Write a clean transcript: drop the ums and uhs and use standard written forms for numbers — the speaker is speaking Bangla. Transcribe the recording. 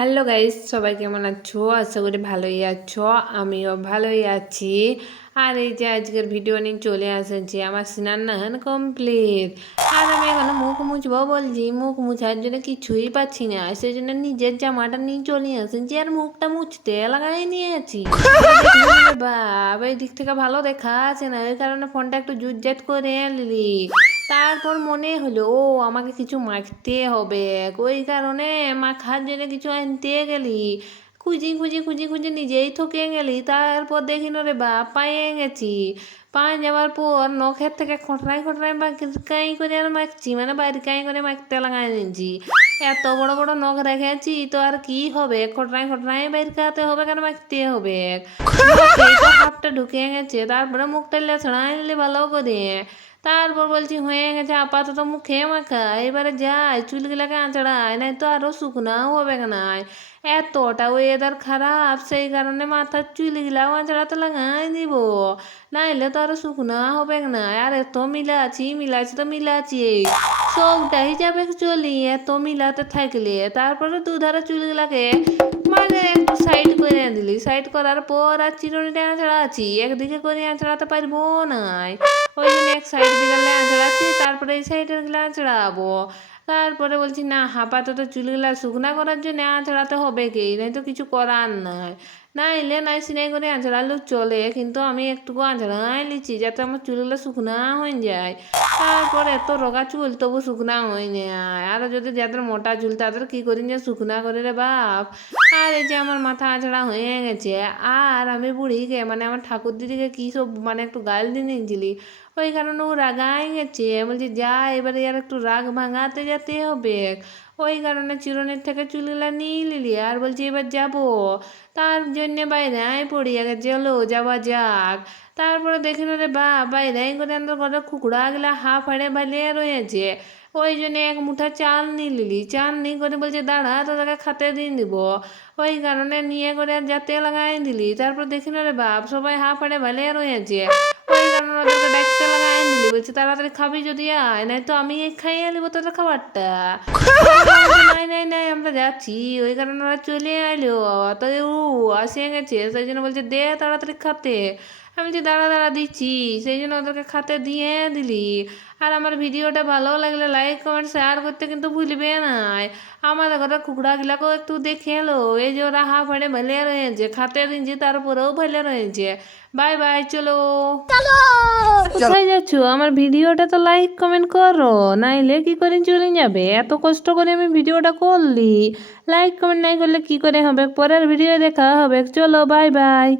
হ্যালো গাইস, সবাই কেমন আছো? আশা করি ভালোই আছো। আমিও ভালোই আছি। আর এই যে আজকের ভিডিও নিয়ে চলে এসেছি। আমার স্নান নাহান কমপ্লিট। আর আমি এখনো মুখ মুছবো বলছি, মুখ মুছার জন্য কিছুই পাচ্ছি না। সেই জন্য নিজের জামাটা নিয়ে চলে এসেছি আর মুখটা মুছতে লাগাই নিয়েছি। বাবা, এই দিক থেকে ভালো দেখা আছে না, ওই কারণে ফোনটা একটু জুটজাট করে নিলি। তারপর মনে হলো আমাকে কিছু মাখতে হবে, ওই কারণে মাখার জন্য কিছু আনতে গেলি। খুঁজি খুঁজি খুঁজি খুঁজি নিজেই থকে গেলি। তারপর দেখি না রে বা পায়ে গেছি। পায়ে যাওয়ার পর নখের থেকে খটরাই খটরাই কাই করে আর মাখছি, মানে বাইরে কাই করে মাখতে লাগাই নিয়েছি। এত বড় বড় নখ রেখেছি তো আর কি হবে, খটরাই খটরাই বাইর খাতে হবে, কেন মাখতে হবে। হাফটা ঢুকে গেছে, তারপরে মুখটা লেছড়াই নিলে ভালো করে। তারপর বলছি হয়ে গেছে আপাতত মুখে মাখা, এবারে যাই চুলগুলাকে আঁচড়ায়, নাই তো আরও শুকনাও হবে নাই। এতটা ওয়েদার খারাপ, সেই কারণে মাথার চুলগুলাও আঁচড়াতে লাগাই দিব, নাইলে তো আরও শুকনা হবে না। আর এত মিলাচ্ছি তো মিলাচ্ছি, সবটাই যাবে চলি এত মিলাতে থাকলে। তারপরে দুধারে চুলগুলাকে মানে একটু সাইড করে দিলি, সাইড করার পর আর চিরুনিটা আঁচড়াচ্ছি, একদিকে করে আঁচড়াতে পারবো নাই, ওই জন্য এক সাইড দিকে আঁচড়াচ্ছি, তারপরে এই সাইডের গুলো আঁচড়াবো। তারপরে বলছি না, আপাতত চুলগুলা শুকনা করার জন্য আঁচড়াতে হবে কি, নাই তো কিছু করার নাই। নাইলে নাই সিনাই করে আঁচড়ালেও চলে, কিন্তু আমি একটুকু আঁচড়াই লিচ্ছি যাতে আমার চুলগুলো শুকনা হয়ে যায়। তারপরে এত রোগা চুল তবু শুকনা হয়ে যায়, আর যদি যাদের মোটা চুল তাদের কি করি যে শুকনা করে রে বাপ। আর এই যে আমার মাথা আঁচড়া হয়ে গেছে। আর আমি বুড়িকে মানে আমার ঠাকুর দিদিকে কী সব মানে একটু গাল দিয়ে নিয়েছিলি, ওই কারণে ও রাগাই গেছে। বলছি যা, এবারে আর একটু রাগ ভাঙাতে যেতে হবে, ওই কারণে চিরুনির থেকে চুলগুলা নিয়ে নিলি। আর বলছি এবার যাব, তার জন্যে বাইরে পড়ি, আগে চলো যাওয়া যাক। তারপরে দেখি রে বা বাইরে করে আনতে করে কুকুড়া গেলা হাফ হাড়ে বাইলে রয়েছে। ওই জন্য এক মুঠা চাল নিয়ে নিলি, চাল নিয়ে করে বলছে দাঁড়া তোদেরকে খাতে দিয়ে দিব, ওই কারণে নিয়ে করে যাতে লাগাই দিলি। তারপর দেখি রে বাপ সবাই হাফ হাড়ে ভালে রয়েছে, ওই কারণে ওদেরকে ডাকতে লাগাই দিলি। বলছে তাড়াতাড়ি খাবি যদি আয়, নাই তো আমি খাইয়ে নেবো তোদের খাবারটা। নাই নাই নাই আমরা যাচ্ছি, ওই কারণে ওরা চলে আইলো। তো আসে গেছে, সেই জন্য বলছে দে তাড়াতাড়ি খাতে। আমি বলছি দাঁড়া দাঁড়া দিচ্ছি, সেই জন্য ওদেরকে খাতে দিয়ে দিলি। আর আমার ভিডিওটা ভালো লাগলে লাইক কমেন্ট শেয়ার করতে কিন্তু ভুলবে না। আমাদের ঘরে কুকুড়াগুলাকেও একটু দেখে এলো, এই যে ওরা হাফ হাড়ে ভালে রয়েছে, খাতে দিনছি তারপরেও ভালে রয়েছে। বাই বাই, চলো। কোথায় যাচ্ছ? আমার ভিডিওটা তো লাইক কমেন্ট করো, নাইলে কি করে চলে যাবে। এত কষ্ট করে আমি ভিডিওটা করলি, লাইক কমেন্ট নাই করলে কি করে হবে। পরের ভিডিও দেখা হবে, চলো বাই বাই।